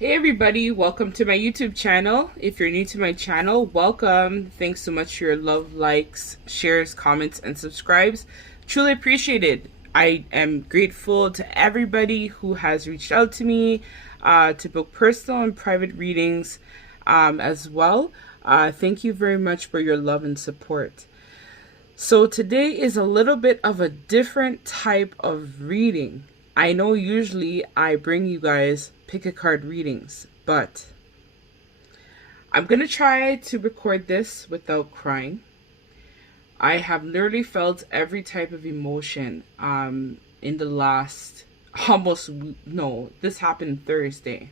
Hey everybody, welcome to my YouTube channel. If you're new to my channel, welcome. Thanks so much for your love, likes, shares, comments, and subscribes. Truly appreciated. I am grateful to everybody who has reached out to me to book personal and private readings as well. Thank you very much for your love and support. So today is a little bit of a different type of reading. I know usually I bring you guys pick a card readings, but I'm going to try to record this without crying. I have literally felt every type of emotion in the last this happened Thursday.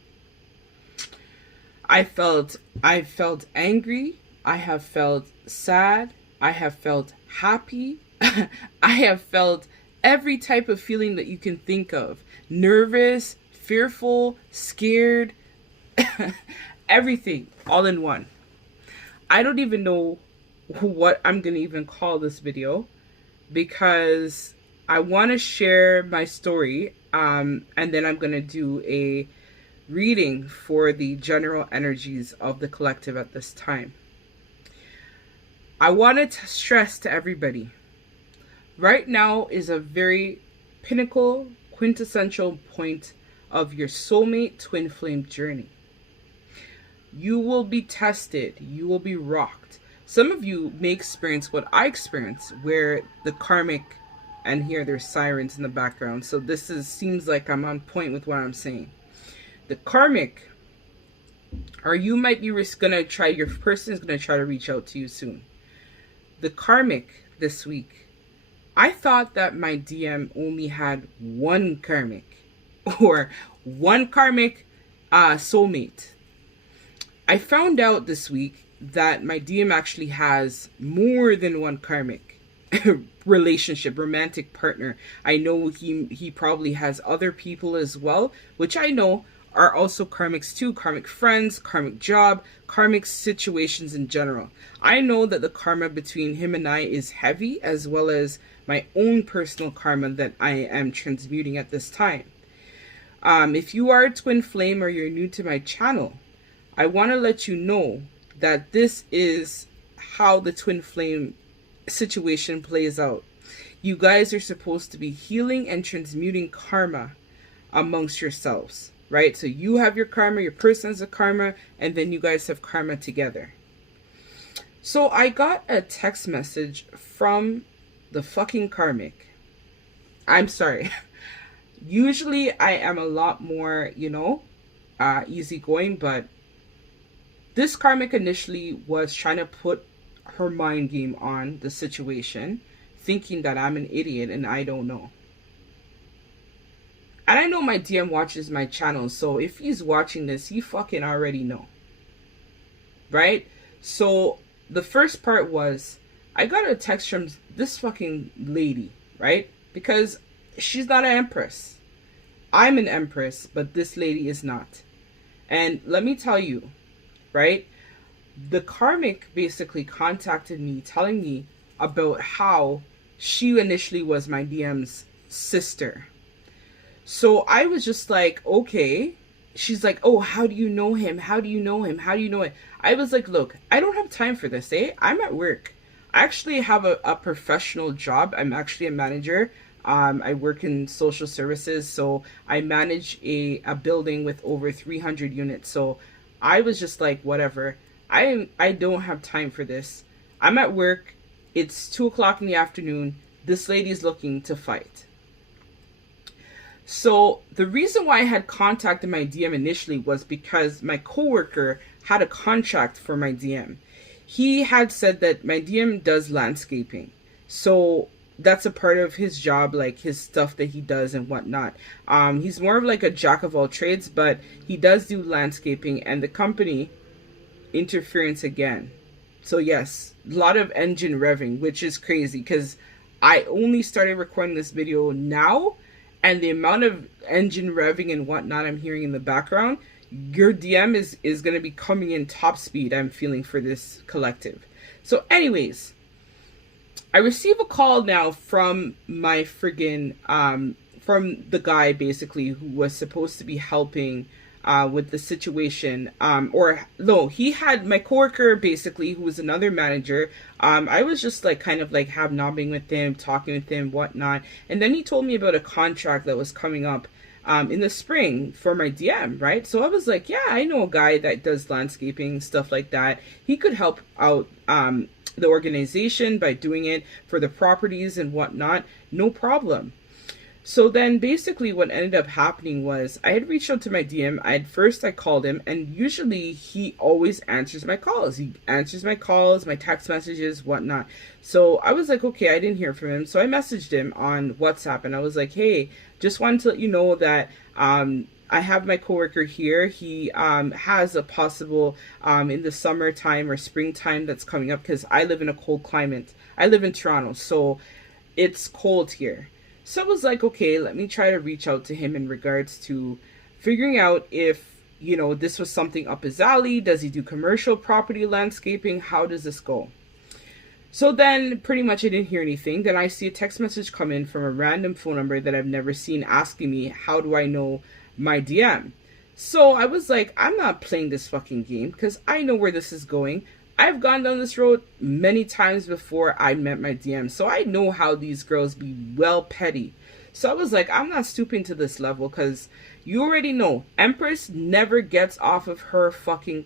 I felt angry, I have felt sad, I have felt happy, I have felt every type of feeling that you can think of. Nervous, fearful, scared, everything all in one. I don't even know what I'm going to even call this video because I want to share my story and then I'm going to do a reading for the general energies of the collective at this time. I wanted to stress to everybody, right now is a very pinnacle, quintessential point of your soulmate twin flame journey. You will be tested. You will be rocked. Some of you may experience what I experienced, where the karmic, and here there's sirens in the background, so seems like I'm on point with what I'm saying. The karmic, or you might be your person is gonna try to reach out to you soon. The karmic this week, I thought that my DM only had one karmic or one karmic soulmate. I found out this week that my DM actually has more than one karmic relationship, romantic partner. I know he probably has other people as well, which I know are also karmics too, karmic friends, karmic job, karmic situations in general. I know that the karma between him and I is heavy, as well as my own personal karma that I am transmuting at this time. If you are a twin flame or you're new to my channel, I want to let you know that this is how the twin flame situation plays out. You guys are supposed to be healing and transmuting karma amongst yourselves. Right? So you have your karma, your person has a karma, and then you guys have karma together. So I got a text message from the fucking karmic. I'm sorry. Usually I am a lot more, easygoing, but this karmic initially was trying to put her mind game on the situation, thinking that I'm an idiot and I don't know. And I know my DM watches my channel, so if he's watching this, he fucking already know. Right? So the first part was, I got a text from this fucking lady, right? Because she's not an empress. I'm an empress, but this lady is not. And let me tell you, right? The karmic basically contacted me telling me about how she initially was my DM's sister. So I was just like, okay. She's like, oh, how do you know him? How do you know him? How do you know it? I was like, look, I don't have time for this, eh? I'm at work. I actually have a professional job. I'm actually a manager. I work in social services, so I manage a building with over 300 units. So I was just like, whatever. I don't have time for this. I'm at work. It's 2 o'clock in the afternoon. This lady's looking to fight. So the reason why I had contacted my DM initially was because my coworker had a contract for my DM. He had said that my DM does landscaping. So that's a part of his job, like his stuff that he does and whatnot. He's more of like a jack of all trades, but he does do landscaping, and the company interference again. So yes, a lot of engine revving, which is crazy because I only started recording this video now. And the amount of engine revving and whatnot I'm hearing in the background, your DM is going to be coming in top speed, I'm feeling, for this collective. So anyways, I receive a call now from my friggin', from the guy basically who was supposed to be helping with the situation. Or no, he had my coworker basically, who was another manager. I was just like kind of like hobnobbing with him, talking with him, whatnot. And then he told me about a contract that was coming up in the spring for my DM, right? So I was like, yeah, I know a guy that does landscaping, stuff like that. He could help out the organization by doing it for the properties and whatnot. No problem. So then basically what ended up happening was I had reached out to my DM. I called him, and usually he always answers my calls. He answers my calls, my text messages, whatnot. So I was like, okay, I didn't hear from him. So I messaged him on WhatsApp, and I was like, hey, just wanted to let you know that I have my coworker here. He has a possible in the summertime or springtime that's coming up, because I live in a cold climate. I live in Toronto, so it's cold here. So I was like, okay, let me try to reach out to him in regards to figuring out if, you know, this was something up his alley. Does he do commercial property landscaping? How does this go? So then pretty much I didn't hear anything. Then I see a text message come in from a random phone number that I've never seen, asking me, how do I know my DM? So I was like, I'm not playing this fucking game, because I know where this is going. I've gone down this road many times before I met my DM, so I know how these girls be well petty. So I was like, I'm not stooping to this level, because you already know, Empress never gets off of her fucking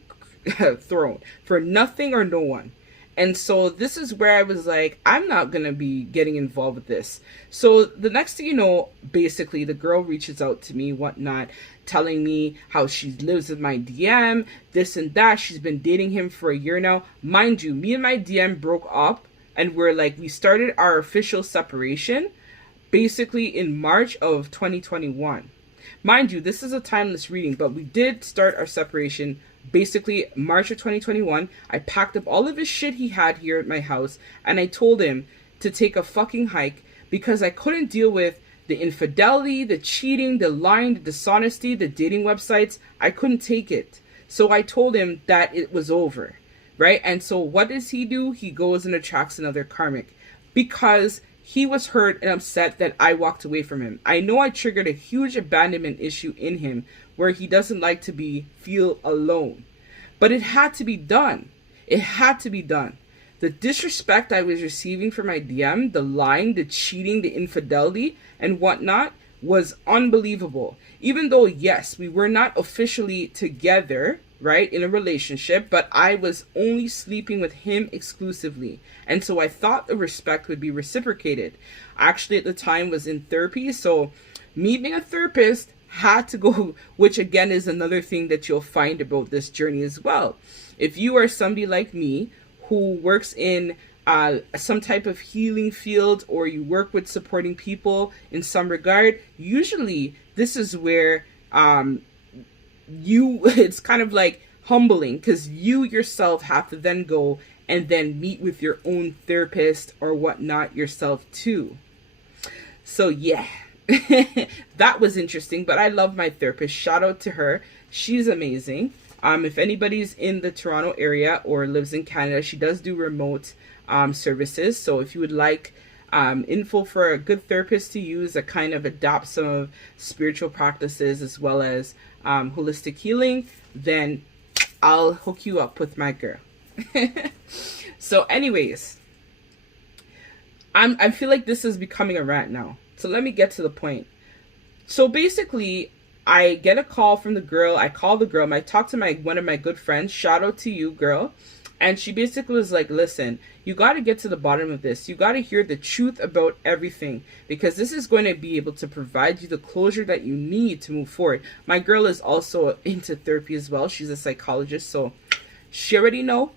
throne for nothing or no one. And so this is where I was like, I'm not going to be getting involved with this. So the next thing you know, basically the girl reaches out to me, whatnot, telling me how she lives with my DM, this and that. She's been dating him for a year now. Mind you, me and my DM broke up, and we started our official separation basically in March of 2021. Mind you, this is a timeless reading, but we did start our separation basically March of 2021. I packed up all of his shit he had here at my house, and I told him to take a fucking hike, because I couldn't deal with the infidelity, the cheating, the lying, the dishonesty, the dating websites. I couldn't take it. So I told him that it was over, right? And so what does he do? He goes and attracts another karmic, because he was hurt and upset that I walked away from him. I know I triggered a huge abandonment issue in him, where he doesn't like to feel alone. But it had to be done. It had to be done. The disrespect I was receiving from my DM, the lying, the cheating, the infidelity, and whatnot was unbelievable. Even though, yes, we were not officially together, right, in a relationship, but I was only sleeping with him exclusively. And so I thought the respect would be reciprocated. Actually, at the time, was in therapy, so me being a therapist had to go, which again is another thing that you'll find about this journey as well. If you are somebody like me who works in some type of healing field, or you work with supporting people in some regard, usually this is where it's kind of like humbling, because you yourself have to then go and then meet with your own therapist or whatnot yourself too. So yeah. That was interesting, but I love my therapist. Shout out to her. She's amazing. If anybody's in the Toronto area or lives in Canada, she does do remote services. So if you would like info for a good therapist to use that kind of adopts some of spiritual practices as well as holistic healing, then I'll hook you up with my girl. So anyways, I feel like this is becoming a rant now. So let me get to the point. So basically, I get a call from the girl. I call the girl. I talk to one of my good friends. Shout out to you, girl. And she basically was like, listen, you got to get to the bottom of this. You got to hear the truth about everything, because this is going to be able to provide you the closure that you need to move forward. My girl is also into therapy as well. She's a psychologist, so she already know.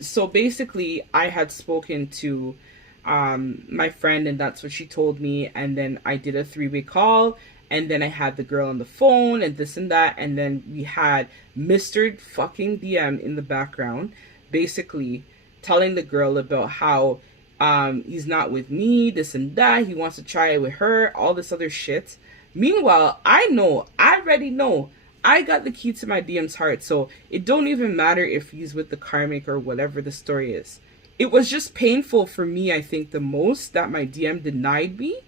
So basically, I had spoken to my friend, and that's what she told me. And then I did a 3-way call, and then I had the girl on the phone and this and that. And then we had Mr. fucking DM in the background, basically telling the girl about how he's not with me, this and that. He wants to try it with her, all this other shit. Meanwhile, I already know, I got the key to my DM's heart. So it don't even matter if he's with the karmic or whatever the story is. It was just painful for me, I think, the most, that my DM denied me.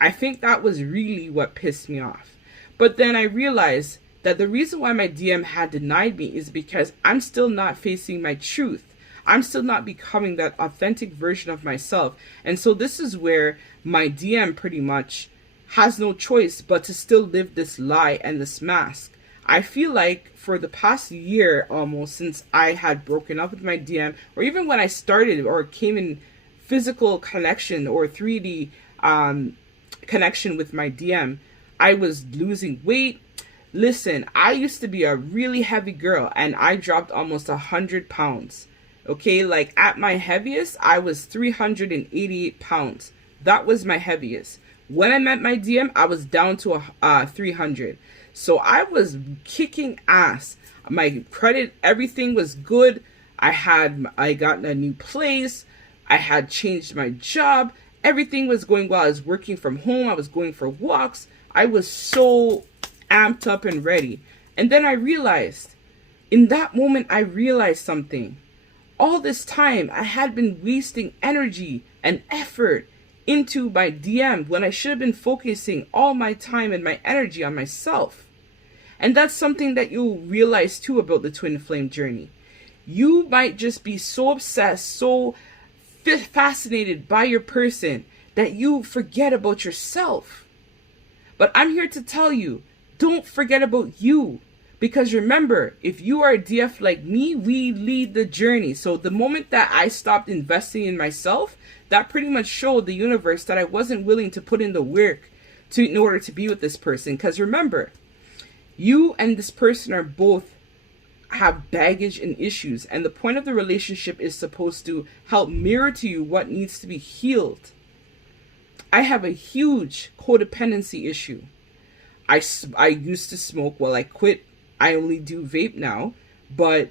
I think that was really what pissed me off. But then I realized that the reason why my DM had denied me is because I'm still not facing my truth. I'm still not becoming that authentic version of myself. And so this is where my DM pretty much has no choice but to still live this lie and this mask. I feel like for the past year almost, since I had broken up with my DM, or even when I started or came in physical connection or 3D connection with my DM, I was losing weight. Listen, I used to be a really heavy girl and I dropped almost 100 pounds. Okay, like at my heaviest, I was 388 pounds. That was my heaviest. When I met my DM, I was down to 300. So I was kicking ass. My credit, everything was good. I got a new place. I had changed my job. Everything was going well. I was working from home. I was going for walks. I was so amped up and ready. And then I realized, in that moment, I realized something. All this time, I had been wasting energy and effort into my DM when I should have been focusing all my time and my energy on myself. And that's something that you'll realize too about the twin flame journey. You might just be so obsessed, so fascinated by your person that you forget about yourself. But I'm here to tell you, don't forget about you. Because remember, if you are a DF like me, we lead the journey. So the moment that I stopped investing in myself, that pretty much showed the universe that I wasn't willing to put in the work in order to be with this person. Because remember, you and this person are both have baggage and issues. And the point of the relationship is supposed to help mirror to you what needs to be healed. I have a huge codependency issue. I used to smoke. Well, I quit. I only do vape now, but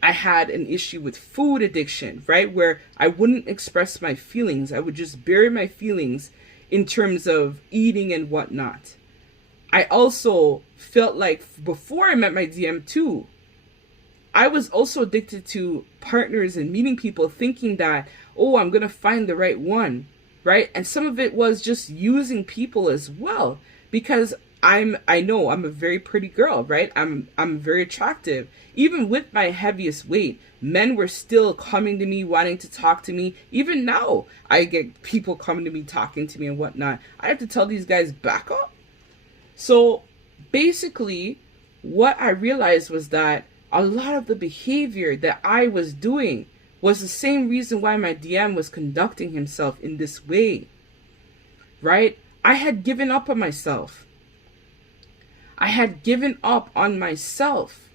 I had an issue with food addiction, right? Where I wouldn't express my feelings. I would just bury my feelings in terms of eating and whatnot. I also felt like before I met my DM too, I was also addicted to partners and meeting people thinking that, oh, I'm going to find the right one, right? And some of it was just using people as well, because I know I'm a very pretty girl, right? I'm very attractive. Even with my heaviest weight, men were still coming to me, wanting to talk to me. Even now, I get people coming to me, talking to me and whatnot. I have to tell these guys, back up. So basically, what I realized was that a lot of the behavior that I was doing was the same reason why my DM was conducting himself in this way, right? I had given up on myself. I had given up on myself.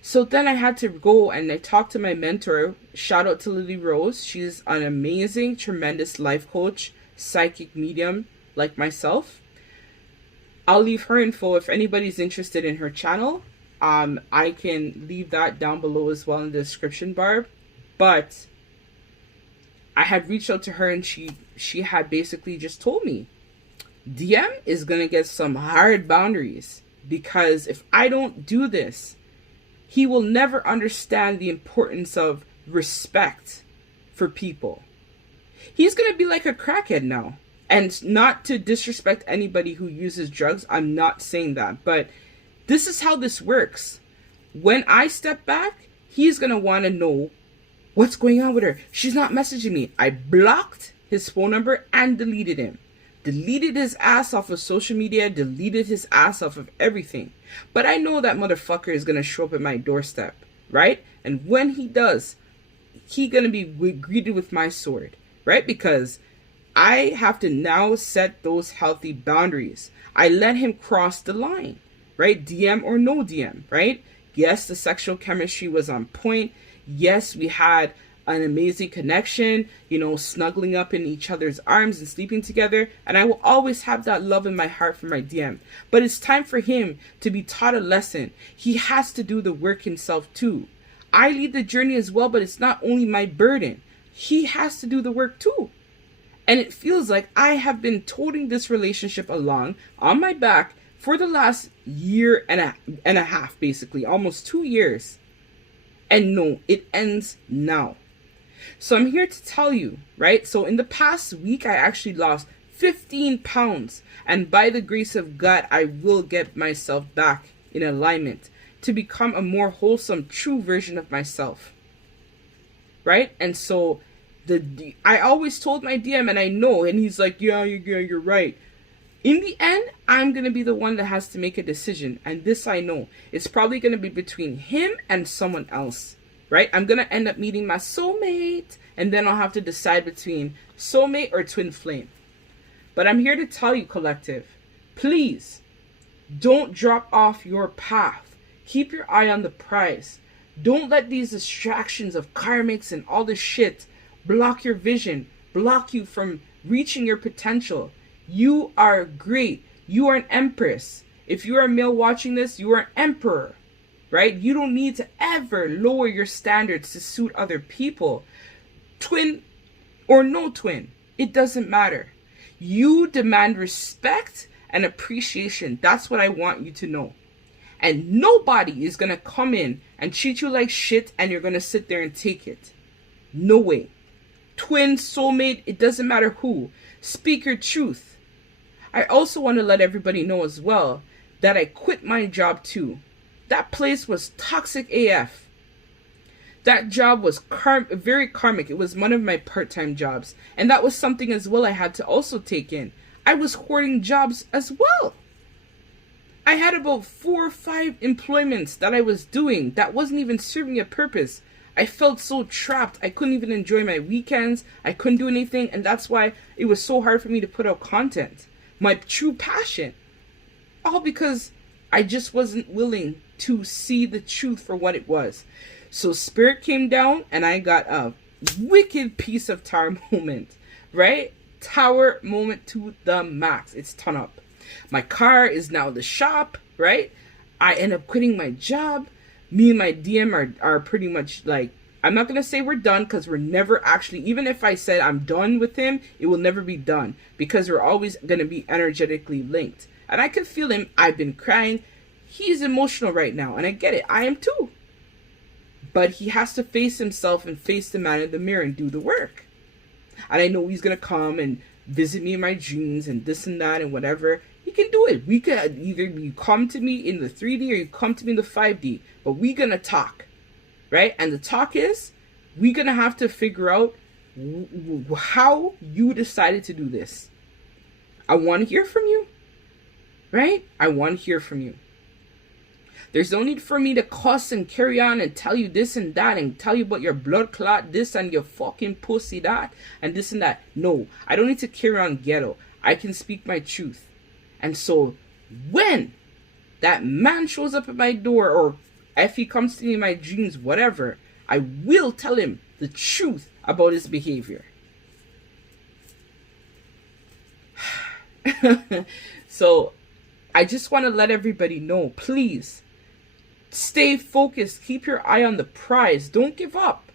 So then I had to go and I talked to my mentor. Shout out to Lily Rose. She's an amazing, tremendous life coach, psychic medium like myself. I'll leave her info if anybody's interested in her channel. I can leave that down below as well in the description bar. But I had reached out to her and she had basically just told me, DM is going to get some hard boundaries, because if I don't do this, he will never understand the importance of respect for people. He's going to be like a crackhead now. And not to disrespect anybody who uses drugs, I'm not saying that, but this is how this works. When I step back, he's going to want to know what's going on with her. She's not messaging me. I blocked his phone number and deleted him. Deleted his ass off of social media, deleted his ass off of everything. But I know that motherfucker is going to show up at my doorstep, right? And when he does, he going to be greeted with my sword, right? Because I have to now set those healthy boundaries. I let him cross the line, right? DM or no DM, right? Yes, the sexual chemistry was on point. Yes, we had an amazing connection, snuggling up in each other's arms and sleeping together. And I will always have that love in my heart for my DM. But it's time for him to be taught a lesson. He has to do the work himself too. I lead the journey as well, but it's not only my burden. He has to do the work too. And it feels like I have been toting this relationship along on my back for the last year and a half, basically, almost 2 years. And no, it ends now. So I'm here to tell you, right? So in the past week, I actually lost 15 pounds. And by the grace of God, I will get myself back in alignment to become a more wholesome, true version of myself. Right? And so I always told my DM, and I know, and he's like, yeah, you're right. In the end, I'm going to be the one that has to make a decision. And this I know. It's probably going to be between him and someone else. Right? I'm going to end up meeting my soulmate. And then I'll have to decide between soulmate or twin flame. But I'm here to tell you, collective, please don't drop off your path. Keep your eye on the prize. Don't let these distractions of karmics and all this shit block your vision, block you from reaching your potential. You are great. You are an empress. If you are a male watching this, you are an emperor, right? You don't need to ever lower your standards to suit other people. Twin or no twin, it doesn't matter. You demand respect and appreciation. That's what I want you to know. And nobody is going to come in and treat you like shit and you're going to sit there and take it. No way. Twin, soulmate, it doesn't matter who. Speak your truth. I also want to let everybody know as well that I quit my job too. That place was toxic AF. That job was very karmic. It was one of my part-time jobs. And that was something as well I had to also take in. I was hoarding jobs as well. I had about 4 or 5 employments that I was doing that wasn't even serving a purpose. I felt so trapped. I couldn't even enjoy my weekends. I couldn't do anything. And that's why it was so hard for me to put out content. My true passion. All because I just wasn't willing to see the truth for what it was. So spirit came down and I got a wicked piece of tower moment. Right? Tower moment to the max. It's ton up. My car is now the shop. Right? I end up quitting my job. Me and my DM are pretty much like, I'm not going to say we're done because we're never actually, even if I said I'm done with him, it will never be done because we're always going to be energetically linked. And I can feel him. I've been crying. He's emotional right now. And I get it. I am too. But he has to face himself and face the man in the mirror and do the work. And I know he's going to come and visit me in my dreams and this and that and whatever. He can do it. We could either you come to me in the 3D or you come to me in the 5D. But we're going to talk. Right? And the talk is, we're going to have to figure out how you decided to do this. I want to hear from you. Right? I want to hear from you. There's no need for me to cuss and carry on and tell you this and that and tell you about your blood clot this and your fucking pussy that and this and that. No, I don't need to carry on ghetto. I can speak my truth. And so when that man shows up at my door or if he comes to me in my dreams, whatever, I will tell him the truth about his behavior. So I just want to let everybody know, please stay focused. Keep your eye on the prize. Don't give up.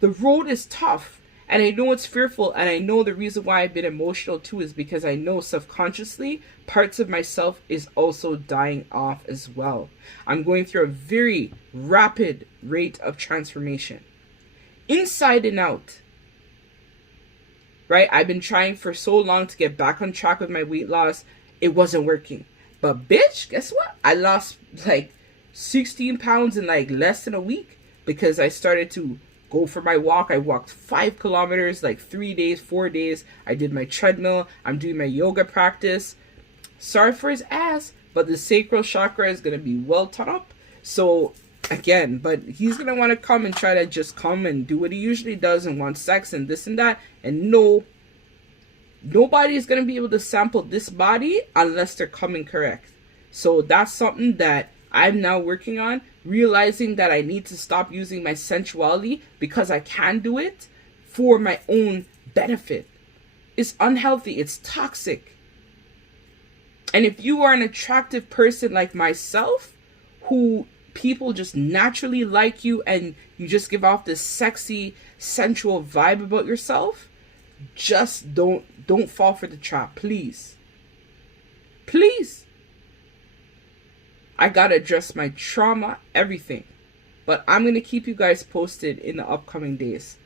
The road is tough. And I know it's fearful. And I know the reason why I've been emotional too is because I know subconsciously parts of myself is also dying off as well. I'm going through a very rapid rate of transformation. Inside and out. Right? I've been trying for so long to get back on track with my weight loss. It wasn't working. But bitch, guess what? I lost like 16 pounds in like less than a week because I started to go for my walk. I walked 5 kilometers, like 3 days, 4 days. I did my treadmill. I'm doing my yoga practice. Sorry for his ass, but the sacral chakra is going to be well taught up. So again, but he's going to want to come and try to just come and do what he usually does and want sex and this and that. And no, nobody is going to be able to sample this body unless they're coming correct. So that's something that I'm now working on, realizing that I need to stop using my sensuality because I can do it for my own benefit. It's unhealthy. It's toxic. And if you are an attractive person like myself, who people just naturally like you and you just give off this sexy, sensual vibe about yourself, just don't fall for the trap, please. Please. I gotta address my trauma, everything. But I'm gonna keep you guys posted in the upcoming days.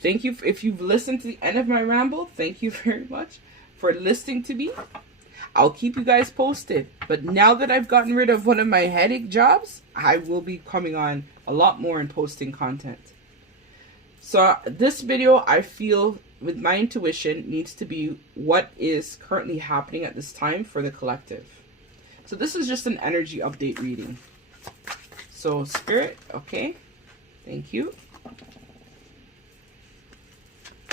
Thank you. If you've listened to the end of my ramble, thank you very much for listening to me. I'll keep you guys posted. But now that I've gotten rid of one of my headache jobs, I will be coming on a lot more and posting content. So this video, I feel with my intuition, needs to be what is currently happening at this time for the collective. So this is just an energy update reading. So Spirit, okay, thank you.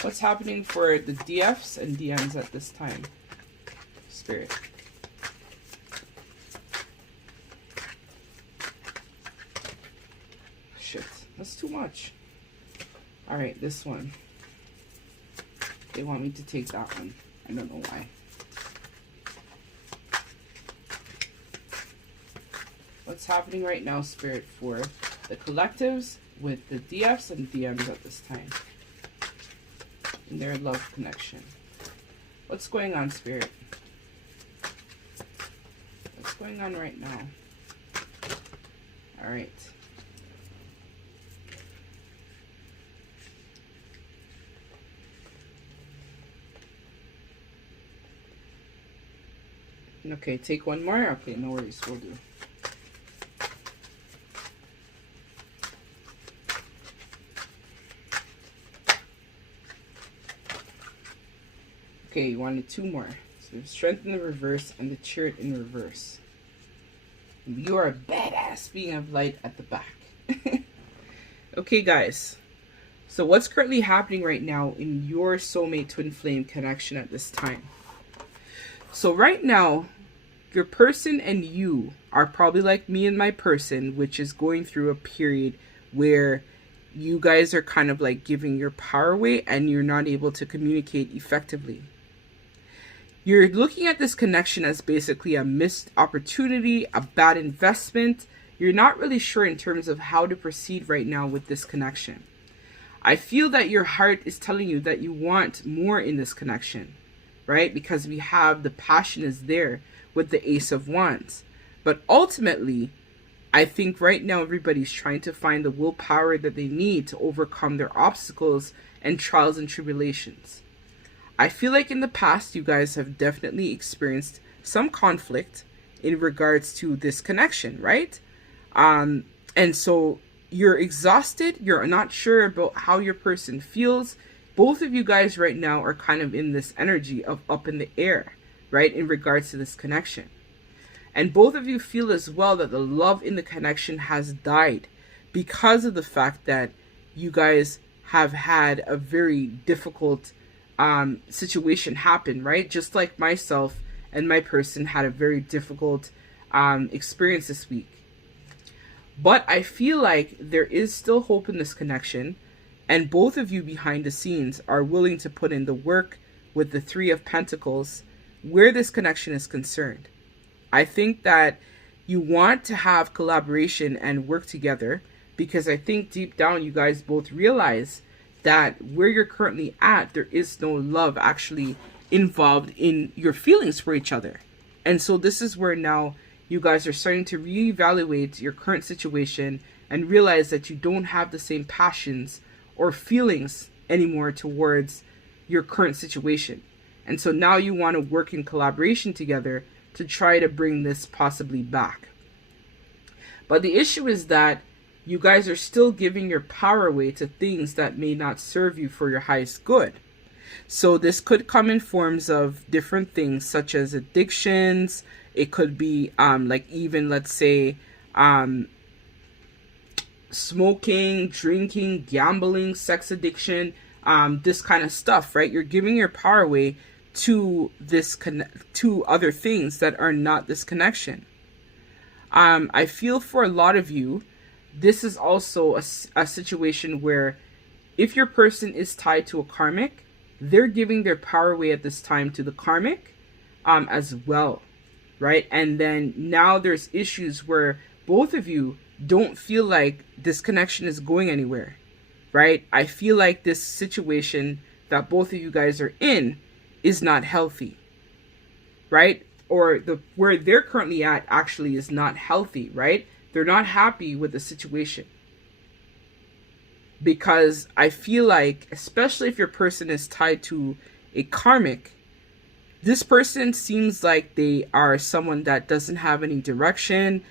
What's happening for the DFs and DMs at this time? Spirit. Shit, that's too much. All right, this one. They want me to take that one. I don't know why. What's happening right now, Spirit, for the collectives with the DFs and DMs at this time in their love connection? What's going on, Spirit? What's going on right now? All right. Okay, take one more. Okay, no worries, we'll do. Okay, you wanted two more. So we have Strength in the reverse and the Chariot in reverse. You are a badass being of light at the back. Okay, guys. So what's currently happening right now in your soulmate twin flame connection at this time? So right now, your person and you are probably like me and my person, which is going through a period where you guys are kind of like giving your power away and you're not able to communicate effectively. You're looking at this connection as basically a missed opportunity, a bad investment. You're not really sure in terms of how to proceed right now with this connection. I feel that your heart is telling you that you want more in this connection, right? Because we have the passion is there with the Ace of Wands. But ultimately, I think right now everybody's trying to find the willpower that they need to overcome their obstacles and trials and tribulations. I feel like in the past, you guys have definitely experienced some conflict in regards to this connection, right? And so you're exhausted. You're not sure about how your person feels. Both of you guys right now are kind of in this energy of up in the air, right? In regards to this connection. And both of you feel as well that the love in the connection has died because of the fact that you guys have had a very difficult situation happen, right? Just like myself and my person had a very difficult experience this week. But I feel like there is still hope in this connection, and both of you behind the scenes are willing to put in the work with the Three of Pentacles where this connection is concerned. I think that you want to have collaboration and work together because I think deep down you guys both realize that where you're currently at, there is no love actually involved in your feelings for each other. And so this is where now you guys are starting to reevaluate your current situation and realize that you don't have the same passions or feelings anymore towards your current situation. And so now you want to work in collaboration together to try to bring this possibly back. But the issue is that you guys are still giving your power away to things that may not serve you for your highest good. So this could come in forms of different things such as addictions. It could be like even let's say smoking, drinking, gambling, sex addiction, this kind of stuff, right? You're giving your power away to this to other things that are not this connection. I feel for a lot of you, this is also a situation where if your person is tied to a karmic, they're giving their power away at this time to the karmic as well, right? And then now there's issues where both of you don't feel like this connection is going anywhere, right? I feel like this situation that both of you guys are in is not healthy, right? Or where they're currently at actually is not healthy, right? They're not happy with the situation. Because I feel like, especially if your person is tied to a karmic, This person seems like they are someone that doesn't have any direction.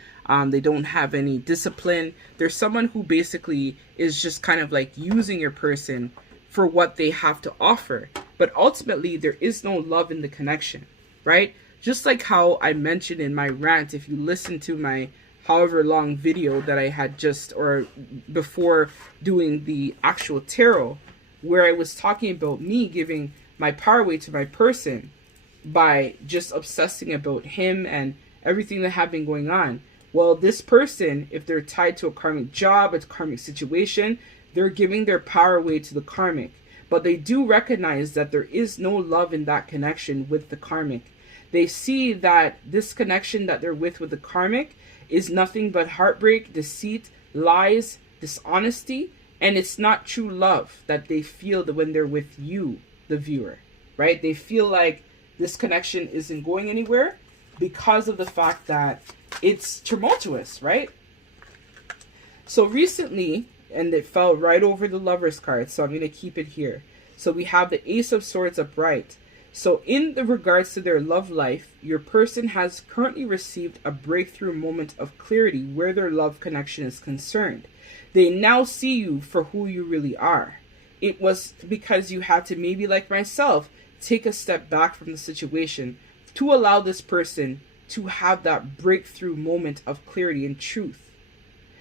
They don't have any discipline. They're someone who basically is just kind of like using your person for what they have to offer. But ultimately, there is no love in the connection, right? Just like how I mentioned in my rant, if you listen to my however long video that I had just, or before doing the actual tarot, where I was talking about me giving my power away to my person by just obsessing about him and everything that had been going on. Well, this person, if they're tied to a karmic job, a karmic situation, they're giving their power away to the karmic. But they do recognize that there is no love in that connection with the karmic. They see that this connection that they're with the karmic is nothing but heartbreak, deceit, lies, dishonesty, and it's not true love that they feel that when they're with you, the viewer, right? They feel like this connection isn't going anywhere because of the fact that it's tumultuous, right? So recently, and it fell right over the Lover's card, so I'm going to keep it here. So we have the Ace of Swords upright. So in the regards to their love life, your person has currently received a breakthrough moment of clarity where their love connection is concerned. They now see you for who you really are. It was because you had to, maybe like myself, take a step back from the situation to allow this person to have that breakthrough moment of clarity and truth.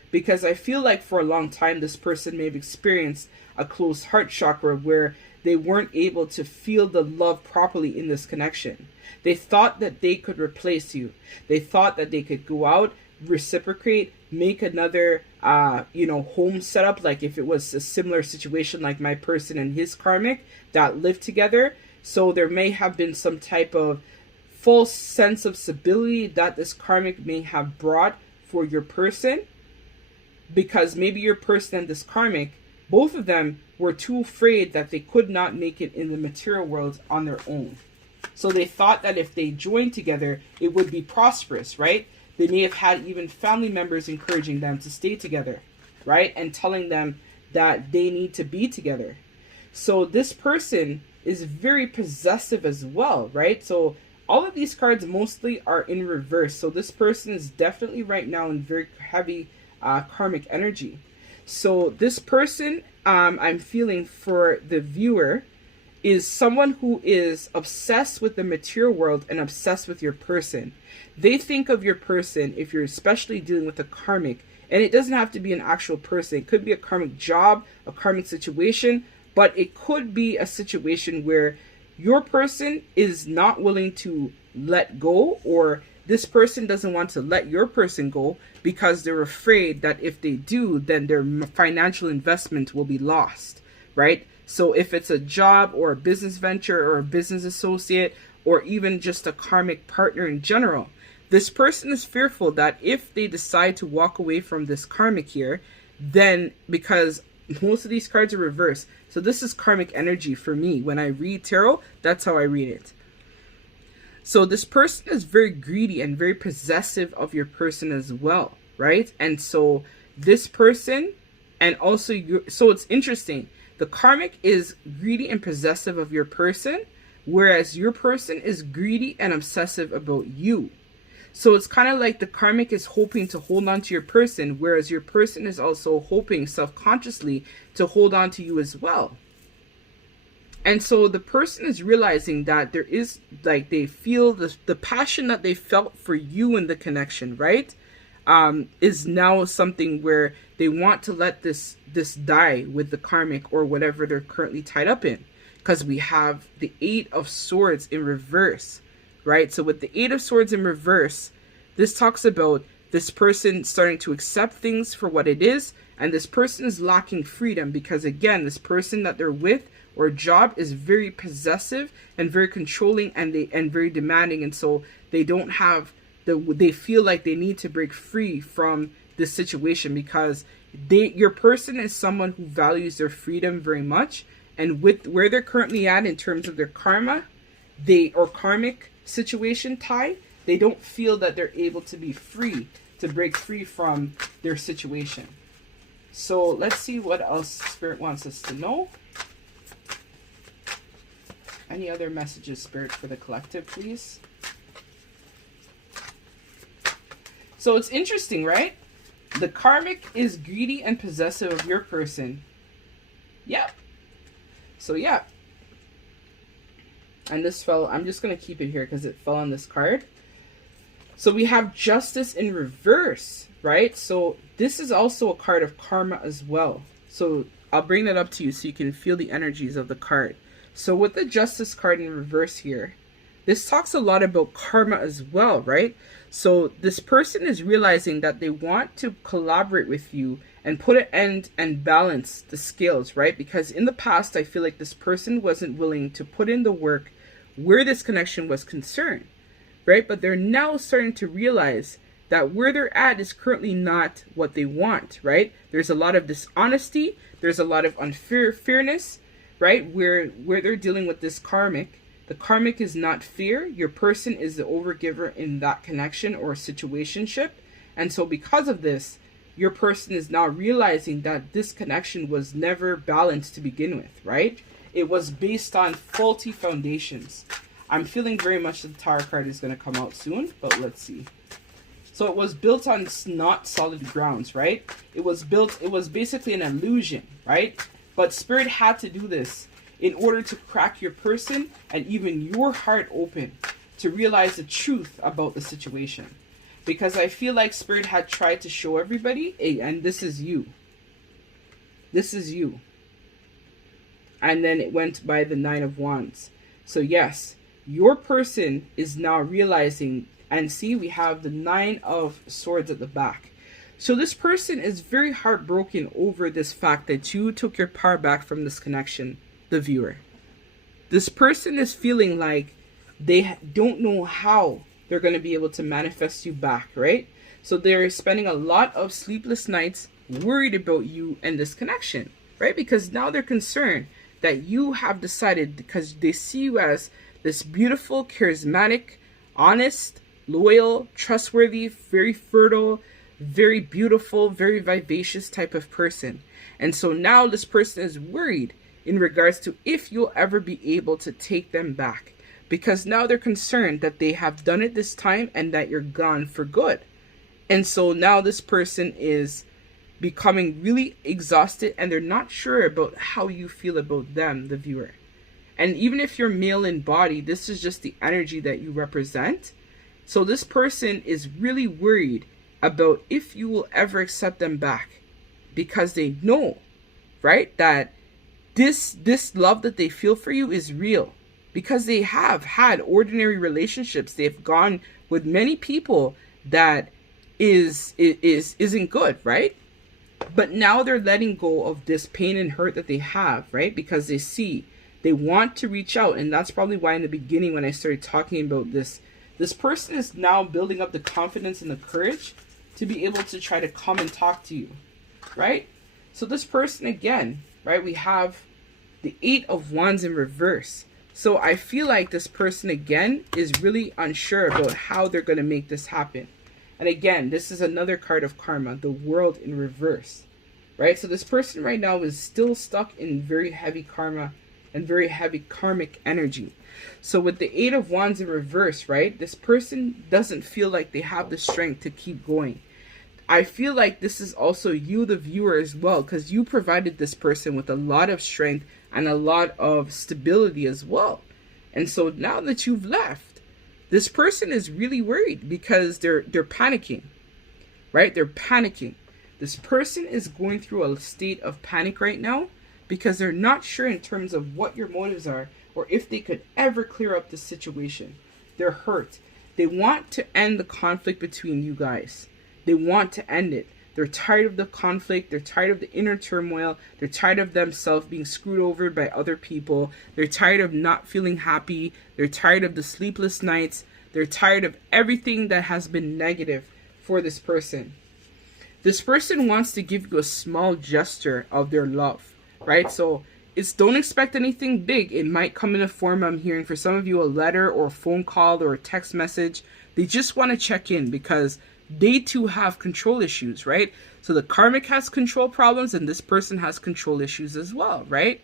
Because I feel like for a long time, this person may have experienced a closed heart chakra where they weren't able to feel the love properly in this connection. They thought that they could replace you. They thought that they could go out, reciprocate, make another, home setup. Like if it was a similar situation like my person and his karmic that lived together. So there may have been some type of false sense of stability that this karmic may have brought for your person. Because maybe your person and this karmic, both of them were too afraid that they could not make it in the material world on their own. So they thought that if they joined together, it would be prosperous, right? They may have had even family members encouraging them to stay together, right? And telling them that they need to be together. So this person is very possessive as well, right? So all of these cards mostly are in reverse. So this person is definitely right now in very heavy karmic energy. So this person I'm feeling for the viewer is someone who is obsessed with the material world and obsessed with your person. They think of your person, if you're especially dealing with a karmic, and it doesn't have to be an actual person. It could be a karmic job, a karmic situation, but it could be a situation where your person is not willing to let go, or this person doesn't want to let your person go because they're afraid that if they do, then their financial investment will be lost, right? So if it's a job or a business venture or a business associate or even just a karmic partner in general, this person is fearful that if they decide to walk away from this karmic here, then because most of these cards are reversed. So this is karmic energy for me. When I read tarot, that's how I read it. So this person is very greedy and very possessive of your person as well, right? And so this person, and also so it's interesting. The karmic is greedy and possessive of your person, whereas your person is greedy and obsessive about you. So it's kind of like the karmic is hoping to hold on to your person, whereas your person is also hoping self-consciously to hold on to you as well. And so the person is realizing that there is, like, they feel the passion that they felt for you in the connection, right? Is now something where they want to let this die with the karmic or whatever they're currently tied up in. Because we have the Eight of Swords in reverse, right? So with the Eight of Swords in reverse, this talks about this person starting to accept things for what it is, and this person is lacking freedom because, again, this person that they're with or job is very possessive and very controlling and very demanding, and so they don't have they feel like they need to break free from this situation because your person is someone who values their freedom very much, and with where they're currently at in terms of their karma, or karmic situation tie, they don't feel that they're able to be free, to break free from their situation. So let's see what else Spirit wants us to know. Any other messages, Spirit, for the collective, please? So it's interesting, right? The karmic is greedy and possessive of your person. Yeah. So yeah. And this fell, I'm just going to keep it here because it fell on this card. So we have justice in reverse, right? So this is also a card of karma as well. So I'll bring that up to you so you can feel the energies of the card. So with the justice card in reverse here, this talks a lot about karma as well, right? So this person is realizing that they want to collaborate with you and put an end and balance the scales, right? Because in the past, I feel like this person wasn't willing to put in the work where this connection was concerned, right? But they're now starting to realize that where they're at is currently not what they want, right? There's a lot of dishonesty. There's a lot of unfairness, right? Where they're dealing with this karmic. The karmic is not fair. Your person is the overgiver in that connection or situationship. And so because of this, your person is now realizing that this connection was never balanced to begin with, right? It was based on faulty foundations. I'm feeling very much the Tower card is going to come out soon, but let's see. So it was built on not solid grounds, right? It was basically an illusion, right? But Spirit had to do this in order to crack your person and even your heart open to realize the truth about the situation. Because I feel like Spirit had tried to show everybody, hey, and this is you. This is you. And then it went by the 9 of Wands. So yes, your person is now realizing, and see, we have the 9 of Swords at the back. So this person is very heartbroken over this fact that you took your power back from this connection, the viewer. This person is feeling like they don't know how they're going to be able to manifest you back, right? So they're spending a lot of sleepless nights worried about you and this connection, right? Because now they're concerned that you have decided, because they see you as this beautiful, charismatic, honest, loyal, trustworthy, very fertile, very beautiful, very vivacious type of person. And so now this person is worried in regards to if you'll ever be able to take them back. Because now they're concerned that they have done it this time and that you're gone for good. And so now this person is becoming really exhausted and they're not sure about how you feel about them, the viewer. And even if you're male in body, this is just the energy that you represent. So this person is really worried about if you will ever accept them back, because they know, right, that this love that they feel for you is real, because they have had ordinary relationships. They've gone with many people that isn't good, right? But now they're letting go of this pain and hurt that they have, right? Because they want to reach out. And that's probably why in the beginning when I started talking about this person is now building up the confidence and the courage to be able to try to come and talk to you, right? So this person again, right, we have the 8 of Wands in reverse. So I feel like this person again is really unsure about how they're going to make this happen. And again, this is another card of karma, the World in reverse, right? So this person right now is still stuck in very heavy karma and very heavy karmic energy. So with the 8 of Wands in reverse, right, this person doesn't feel like they have the strength to keep going. I feel like this is also you, the viewer, as well, because you provided this person with a lot of strength and a lot of stability as well. And so now that you've left, this person is really worried because they're panicking, right? They're panicking. This person is going through a state of panic right now because they're not sure in terms of what your motives are or if they could ever clear up the situation. They're hurt. They want to end the conflict between you guys. They want to end it. They're tired of the conflict. They're tired of the inner turmoil. They're tired of themselves being screwed over by other people. They're tired of not feeling happy. They're tired of the sleepless nights. They're tired of everything that has been negative for this person. This person wants to give you a small gesture of their love, right? So don't expect anything big. It might come in a form, I'm hearing for some of you, a letter or a phone call or a text message. They just want to check in because they too have control issues, right? So the karmic has control problems and this person has control issues as well, right?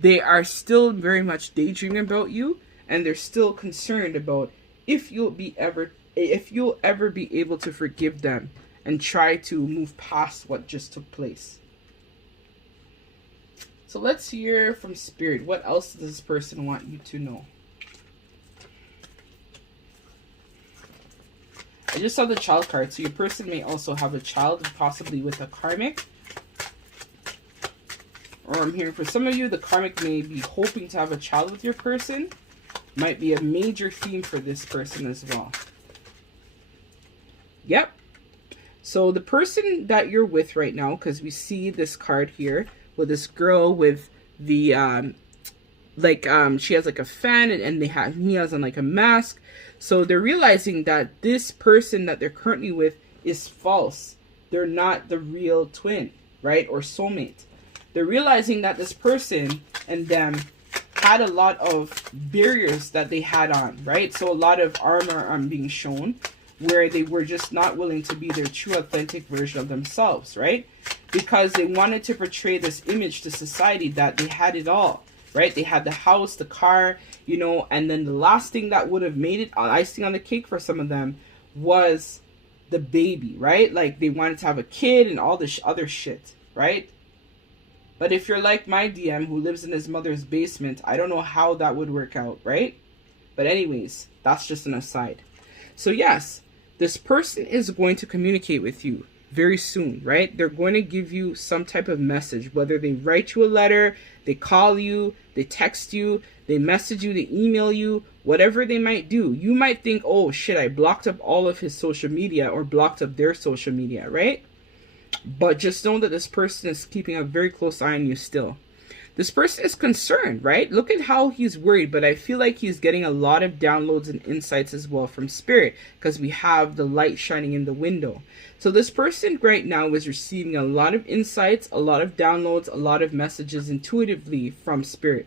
They are still very much daydreaming about you, and they're still concerned about if you'll ever be able to forgive them and try to move past what just took place. So let's hear from Spirit. What else does this person want you to know? I just saw the child card, so your person may also have a child, possibly with a karmic. Or I'm hearing for some of you, the karmic may be hoping to have a child with your person. Might be a major theme for this person as well. Yep. So the person that you're with right now, because we see this card here with this girl with the she has like a fan, and he has on like a mask. So they're realizing that this person that they're currently with is false. They're not the real twin, right? Or soulmate. They're realizing that this person and them had a lot of barriers that they had on, right? So a lot of armor being shown, where they were just not willing to be their true authentic version of themselves, right? Because they wanted to portray this image to society that they had it all, right? They had the house, the car, and then the last thing that would have made it icing on the cake for some of them was the baby, right? Like they wanted to have a kid and all this other shit, right? But if you're like my DM who lives in his mother's basement, I don't know how that would work out, right? But anyways, that's just an aside. So yes, this person is going to communicate with you very soon, right? They're going to give you some type of message, whether they write you a letter, they call you, they text you, they message you, they email you, whatever they might do. You might think, oh shit, I blocked up all of his social media or blocked up their social media, right? But just know that this person is keeping a very close eye on you still. This person is concerned, right? Look at how he's worried, but I feel like he's getting a lot of downloads and insights as well from Spirit, because we have the light shining in the window. So this person right now is receiving a lot of insights, a lot of downloads, a lot of messages intuitively from Spirit.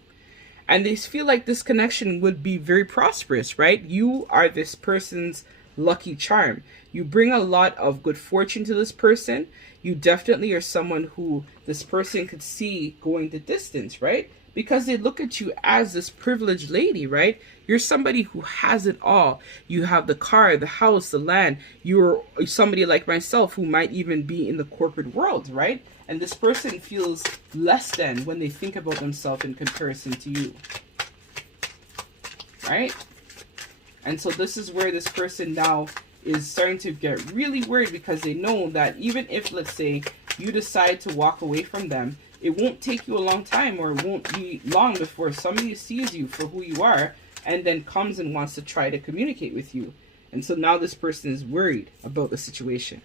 And they feel like this connection would be very prosperous, right? You are this person's lucky charm. You bring a lot of good fortune to this person. You definitely are someone who this person could see going the distance, right? Because they look at you as this privileged lady, right? You're somebody who has it all. You have the car, the house, the land. You're somebody like myself who might even be in the corporate world, right? And this person feels less than when they think about themselves in comparison to you, right? And so this is where this person now is starting to get really worried, because they know that even if, let's say, you decide to walk away from them, it won't take you a long time, or it won't be long before somebody sees you for who you are and then comes and wants to try to communicate with you. And so now this person is worried about the situation.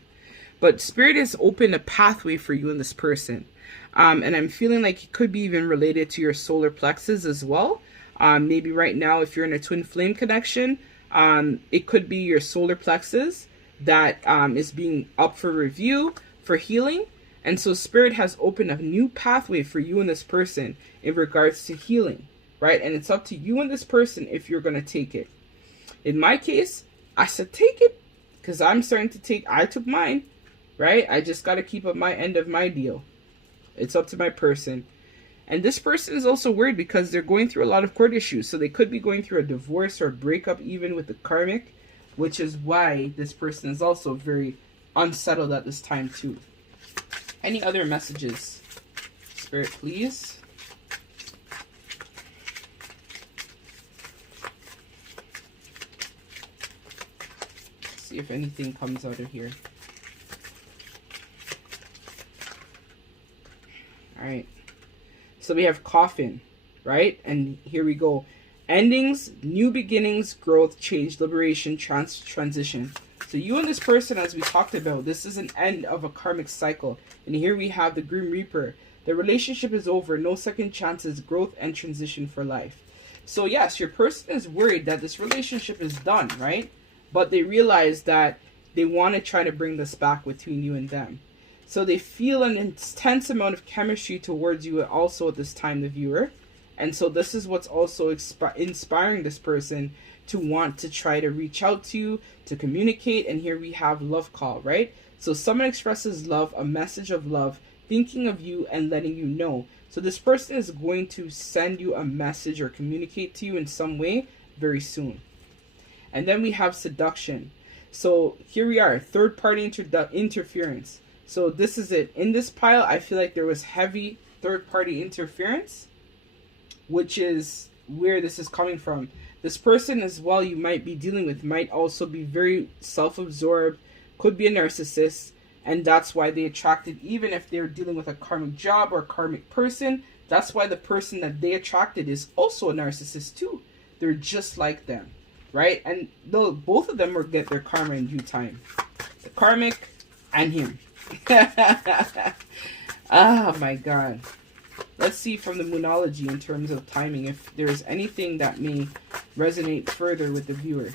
But Spirit has opened a pathway for you and this person. And I'm feeling like it could be even related to your solar plexus as well. Maybe right now, if you're in a twin flame connection, it could be your solar plexus that is being up for review for healing. And so Spirit has opened a new pathway for you and this person in regards to healing, right? And it's up to you and this person if you're going to take it. In my case, I said take it, because I took mine, right? I just got to keep up my end of my deal. It's up to my person. And this person is also worried because they're going through a lot of court issues. So they could be going through a divorce or a breakup even with the karmic, which is why this person is also very unsettled at this time too. Any other messages? Spirit, please. Let's see if anything comes out of here. All right. So we have coffin, right? And here we go. Endings, new beginnings, growth, change, liberation, transition. So you and this person, as we talked about, this is an end of a karmic cycle. And here we have the Grim Reaper. The relationship is over. No second chances, growth and transition for life. So yes, your person is worried that this relationship is done, right? But they realize that they want to try to bring this back between you and them. So they feel an intense amount of chemistry towards you also at this time, the viewer. And so this is what's also inspiring this person to want to try to reach out to you, to communicate. And here we have love call, right? So someone expresses love, a message of love thinking of you and letting you know. So this person is going to send you a message or communicate to you in some way very soon. And then we have seduction. So here we are, third party interference. So this is it. In this pile, I feel like there was heavy third party interference, which is where this is coming from. This person as well you might be dealing with might also be very self-absorbed, could be a narcissist, and that's why they attracted, even if they're dealing with a karmic job or a karmic person, that's why the person that they attracted is also a narcissist too. They're just like them, right? And both of them will get their karma in due time. The karmic and him. Oh my God. Let's see from the Moonology in terms of timing if there's anything that may resonate further with the viewer.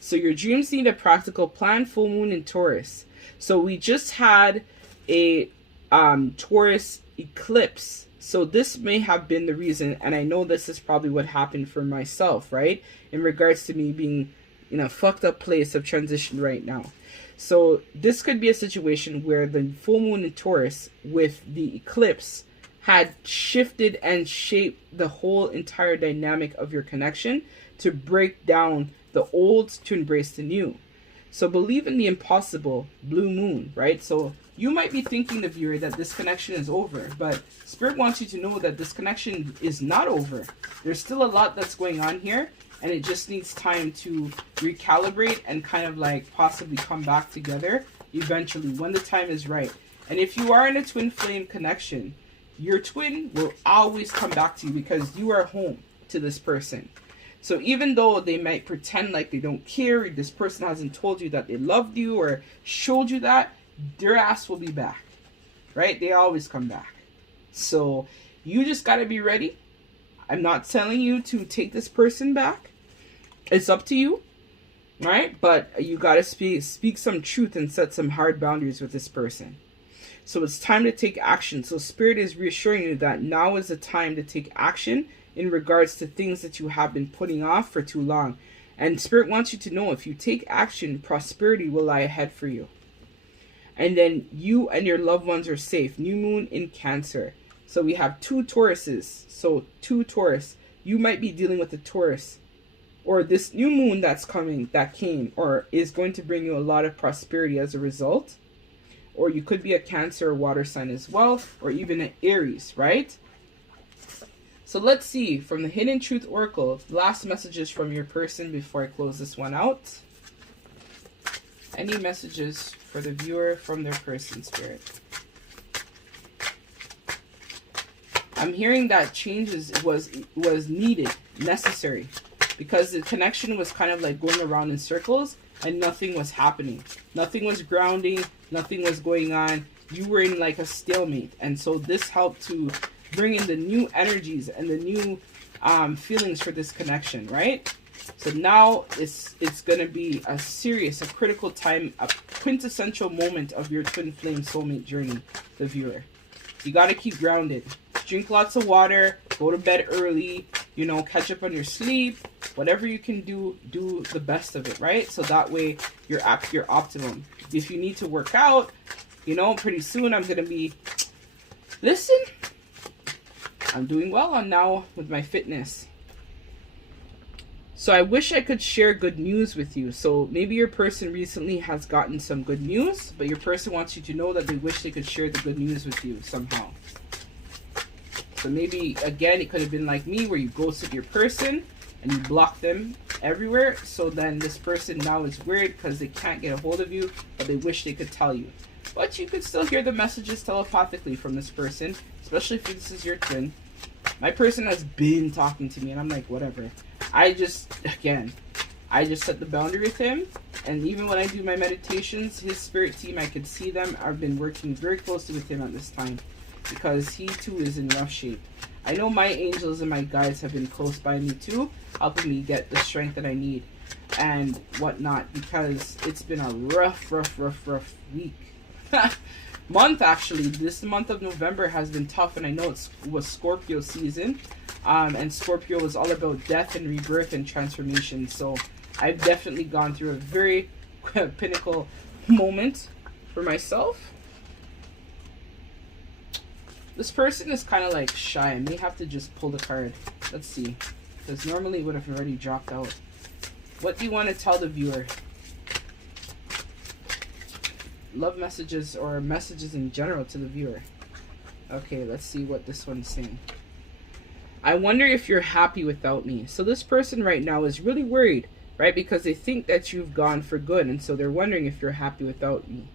So your dreams need a practical plan, full moon in Taurus. So we just had a Taurus eclipse. So this may have been the reason, and I know this is probably what happened for myself, right? In regards to me being in a fucked up place of transition right now. So this could be a situation where the full moon in Taurus with the eclipse had shifted and shaped the whole entire dynamic of your connection to break down the old to embrace the new. So believe in the impossible, blue moon, right? So you might be thinking, the viewer, that this connection is over, but Spirit wants you to know that this connection is not over. There's still a lot that's going on here, and it just needs time to recalibrate and kind of like possibly come back together eventually when the time is right. And if you are in a twin flame connection, your twin will always come back to you because you are home to this person. So even though they might pretend like they don't care, or this person hasn't told you that they loved you or showed you that, their ass will be back, right? They always come back. So you just got to be ready. I'm not telling you to take this person back. It's up to you, right? But you got to speak some truth and set some hard boundaries with this person. So it's time to take action. So Spirit is reassuring you that now is the time to take action in regards to things that you have been putting off for too long. And Spirit wants you to know, if you take action, prosperity will lie ahead for you. And then you and your loved ones are safe. New moon in Cancer. So we have two Tauruses. So two Taurus. You might be dealing with a Taurus. Or this new moon that's coming, that came, or is going to bring you a lot of prosperity as a result. Or you could be a Cancer or water sign as well. Or even an Aries, right? So let's see, from the Hidden Truth Oracle, last messages from your person before I close this one out. Any messages for the viewer from their person, Spirit? I'm hearing that changes was needed, necessary, because the connection was kind of like going around in circles and nothing was happening. Nothing was grounding, nothing was going on. You were in like a stalemate, and so this helped to bring in the new energies and the new feelings for this connection, right? So now it's going to be a serious, a critical time, a quintessential moment of your twin flame soulmate journey, the viewer. You got to keep grounded. Drink lots of water, go to bed early, you know, catch up on your sleep, whatever you can do, do the best of it, right? So that way you're at your optimum. If you need to work out, you know, pretty soon I'm going to be, listen, I'm doing well on now with my fitness. So I wish I could share good news with you. So maybe your person recently has gotten some good news, but your person wants you to know that they wish they could share the good news with you somehow. So maybe, again, it could have been like me, where you ghosted your person and you block them everywhere. So then this person now is weird because they can't get a hold of you, but they wish they could tell you. But you could still hear the messages telepathically from this person, especially if this is your twin. My person has been talking to me, and I'm like, whatever. I just set the boundary with him. And even when I do my meditations, his spirit team, I could see them. I've been working very closely with him at this time, because he too is in rough shape. I know my angels and my guides have been close by me too, helping me get the strength that I need and whatnot, because it's been a rough week. Month, actually. This month of November has been tough, and I know it was Scorpio season, and Scorpio is all about death and rebirth and transformation. So I've definitely gone through a very pinnacle moment for myself. This person is kind of like shy. I may have to just pull the card. Let's see. Because normally it would have already dropped out. What do you want to tell the viewer? Love messages or messages in general to the viewer. Okay, let's see what this one's saying. I wonder if you're happy without me. So this person right now is really worried, right? Because they think that you've gone for good. And so they're wondering if you're happy without me.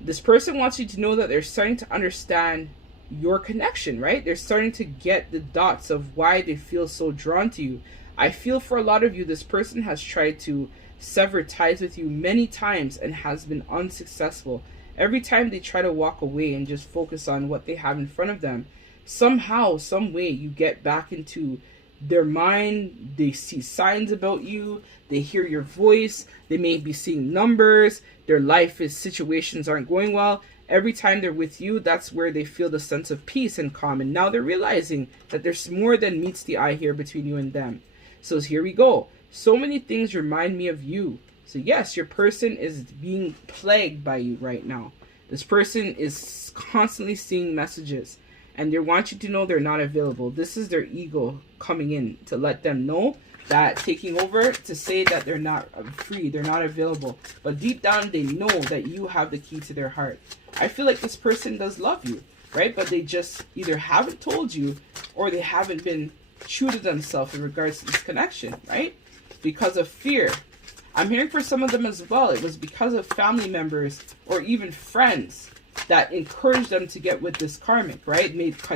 This person wants you to know that they're starting to understand your connection, right? They're starting to get the dots of why they feel so drawn to you. I feel for a lot of you, this person has tried to sever ties with you many times and has been unsuccessful. Every time they try to walk away and just focus on what they have in front of them, somehow, some way, you get back into their mind. They see signs about you. They hear your voice. They may be seeing numbers. Their life is situations aren't going well. Every time they're with you, that's where they feel the sense of peace and calm. And now they're realizing that there's more than meets the eye here between you and them. So here we go. So many things remind me of you. So yes, your person is being plagued by you right now. This person is constantly seeing messages. And they want you to know they're not available. This is their ego coming in to let them know that, taking over to say that they're not free, they're not available. But deep down, they know that you have the key to their heart. I feel like this person does love you, right? But they just either haven't told you or they haven't been true to themselves in regards to this connection, right? Because of fear. I'm hearing for some of them as well, it was because of family members or even friends that encouraged them to get with this karmic, right?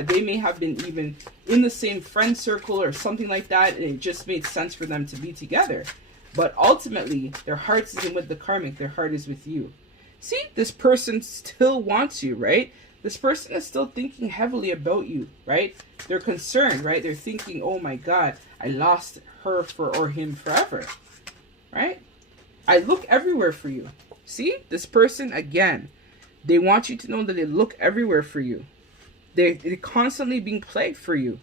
They may have been even in the same friend circle or something like that, and it just made sense for them to be together. But ultimately, their heart isn't with the karmic, their heart is with you. See, this person still wants you, right? This person is still thinking heavily about you, right? They're concerned, right? They're thinking, oh my God, I lost her or him forever, right? I look everywhere for you. See, this person, again, they want you to know that they look everywhere for you. They're constantly being plagued for you.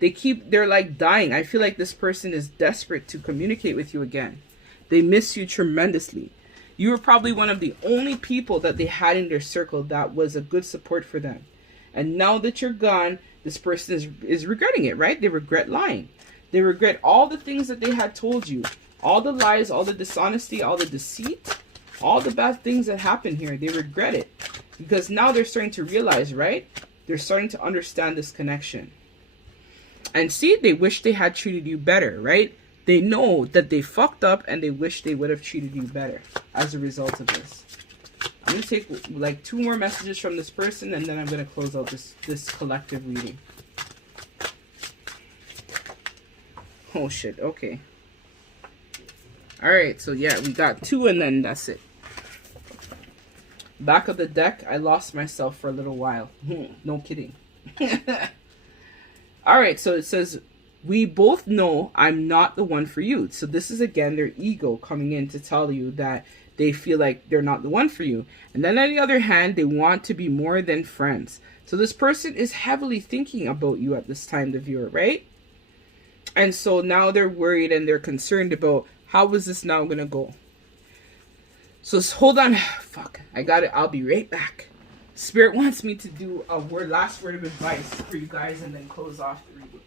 They're like dying. I feel like this person is desperate to communicate with you again. They miss you tremendously. You were probably one of the only people that they had in their circle that was a good support for them. And now that you're gone, this person is regretting it, right? They regret lying. They regret all the things that they had told you. All the lies, all the dishonesty, all the deceit, all the bad things that happened here. They regret it. Because now they're starting to realize, right? They're starting to understand this connection. And see, they wish they had treated you better, right? They know that they fucked up and they wish they would have treated you better as a result of this. I'm going to take like 2 more messages from this person and then I'm going to close out this collective reading. Oh shit, okay. Alright, so yeah, we got 2 and then that's it. Back of the deck, I lost myself for a little while. No kidding. Alright, so it says, we both know I'm not the one for you. So this is, again, their ego coming in to tell you that they feel like they're not the one for you. And then on the other hand, they want to be more than friends. So this person is heavily thinking about you at this time, the viewer, right? And so now they're worried and they're concerned about how is this now going to go? So hold on. Fuck, I got it. I'll be right back. Spirit wants me to do a last word of advice for you guys and then close off the reading.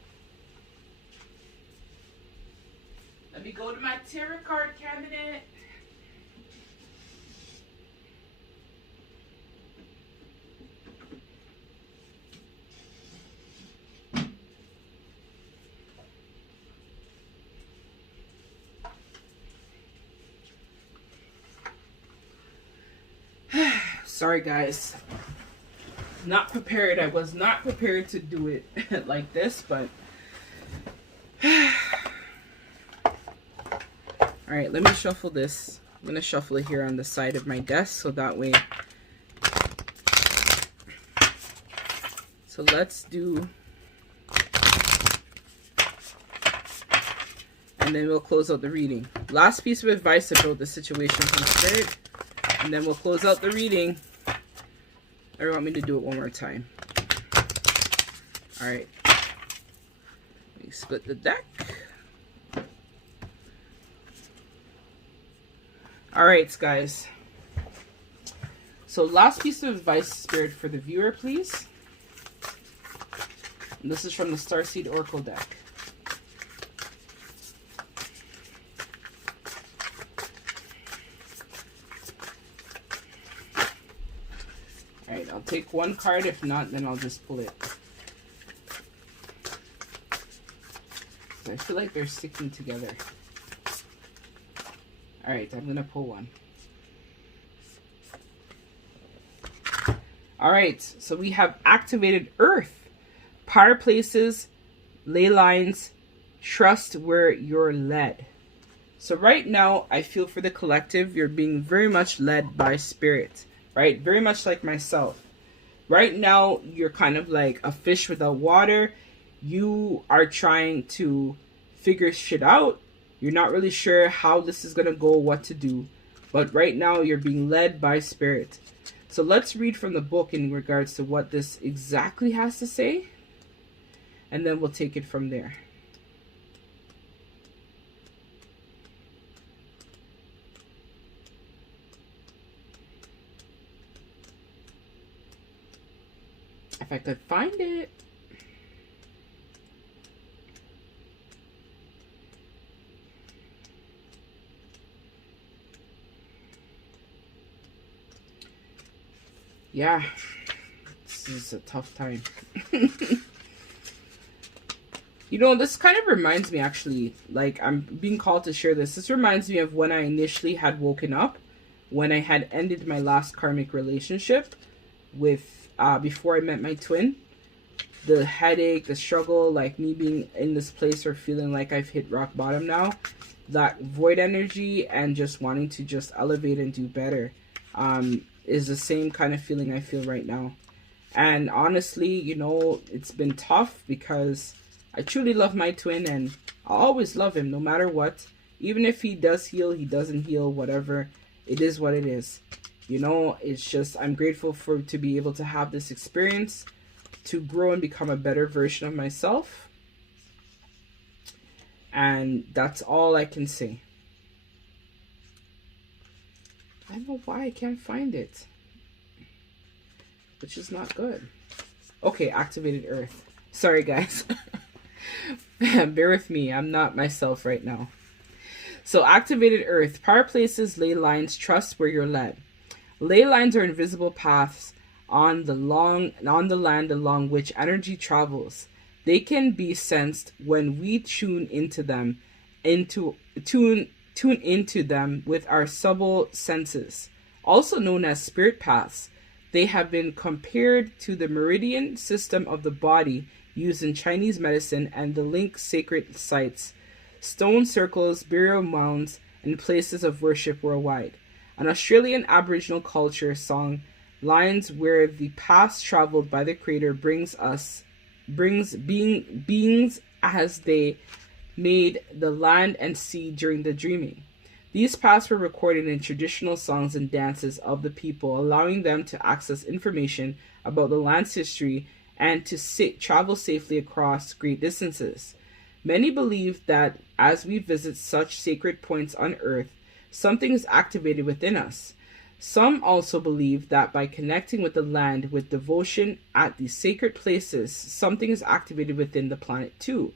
Let me go to my tarot card cabinet. Sorry guys, not prepared. I was not prepared to do it like this, but all right, let me shuffle this. I'm gonna shuffle it here on the side of my desk so that way. So let's do, and then we'll close out the reading. Last piece of advice about the situation from Spirit, and then we'll close out the reading. Or you want me to do it one more time? All right. Let me split the deck. All right, guys. So last piece of advice, Spirit, for the viewer, please. And this is from the Starseed Oracle deck. Alright, I'll take one card. If not, then I'll just pull it. I feel like they're sticking together. Alright, I'm going to pull one. Alright, so we have activated Earth. Power places, ley lines, trust where you're led. So right now, I feel for the collective, you're being very much led by Spirit. Right? Very much like myself. Right now, you're kind of like a fish without water. You are trying to figure shit out. You're not really sure how this is going to go, what to do. But right now, you're being led by Spirit. So let's read from the book in regards to what this exactly has to say. And then we'll take it from there. If I could find it. Yeah, this is a tough time. You know, this kind of reminds me, actually, like, I'm being called to share this. This reminds me of when I initially had woken up, when I had ended my last karmic relationship with, before I met my twin. The headache, the struggle, like me being in this place or feeling like I've hit rock bottom now. That void energy and just wanting to just elevate and do better is the same kind of feeling I feel right now. And honestly, you know, it's been tough because I truly love my twin and I'll always love him no matter what. Even if he does heal, he doesn't heal, whatever. It is what it is. You know, it's just, I'm grateful to be able to have this experience, to grow and become a better version of myself. And that's all I can say. I don't know why I can't find it. Which is not good. Okay, activated Earth. Sorry, guys. Bear with me. I'm not myself right now. So, activated Earth. Power places, ley lines, trust where you're led. Ley lines are invisible paths on the land along which energy travels. They can be sensed when we tune into them with our subtle senses, also known as spirit paths. They have been compared to the meridian system of the body used in Chinese medicine and the link sacred sites, stone circles, burial mounds, and places of worship worldwide. An Australian Aboriginal culture song lines where the paths traveled by the Creator brings beings as they made the land and sea during the dreaming. These paths were recorded in traditional songs and dances of the people, allowing them to access information about the land's history and to travel safely across great distances. Many believe that as we visit such sacred points on earth, something is activated within us. Some also believe that by connecting with the land with devotion at these sacred places, something is activated within the planet too.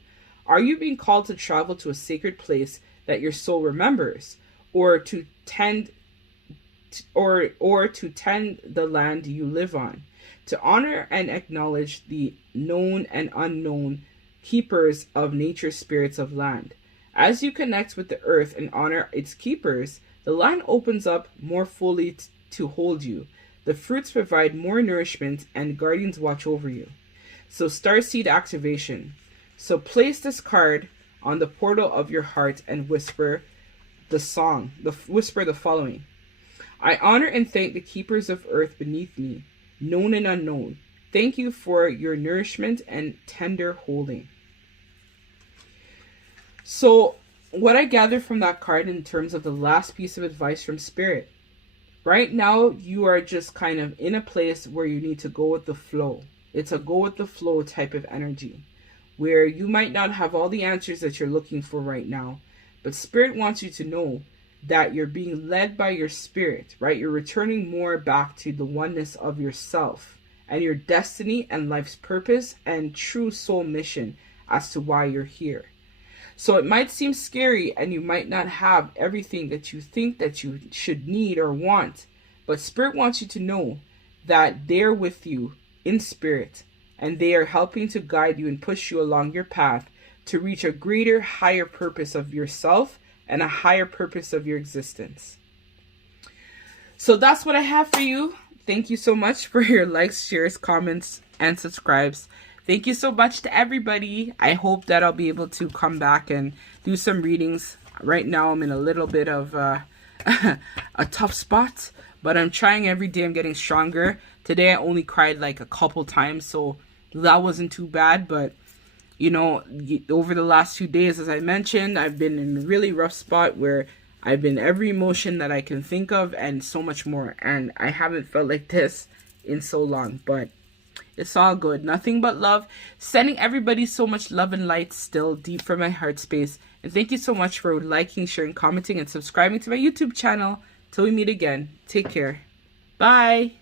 Are you being called to travel to a sacred place that your soul remembers, or to tend the land you live on, to honor and acknowledge the known and unknown keepers of nature, spirits of land? As you connect with the earth and honor its keepers, the land opens up more fully to hold you. The fruits provide more nourishment and guardians watch over you. So, starseed activation. So place this card on the portal of your heart and whisper the following. I honor and thank the keepers of earth beneath me, known and unknown. Thank you for your nourishment and tender holding. So, what I gather from that card in terms of the last piece of advice from Spirit, right now you are just kind of in a place where you need to go with the flow. It's a go with the flow type of energy, where you might not have all the answers that you're looking for right now, but Spirit wants you to know that you're being led by your spirit, right? You're returning more back to the oneness of yourself and your destiny and life's purpose and true soul mission as to why you're here. So it might seem scary and you might not have everything that you think that you should need or want, but Spirit wants you to know that they're with you in spirit and they are helping to guide you and push you along your path to reach a greater, higher purpose of yourself and a higher purpose of your existence. So that's what I have for you. Thank you so much for your likes, shares, comments, and subscribes. Thank you so much to everybody. I hope that I'll be able to come back and do some readings. Right now I'm in a little bit of a tough spot, but I'm trying every day. I'm getting stronger. Today I only cried like a couple times, so that wasn't too bad. But you know, over the last 2 days, as I mentioned, I've been in a really rough spot where I've been every emotion that I can think of and so much more. And I haven't felt like this in so long, but it's all good. Nothing but love. Sending everybody so much love and light still deep from my heart space. And thank you so much for liking, sharing, commenting, and subscribing to my YouTube channel. Till we meet again. Take care. Bye.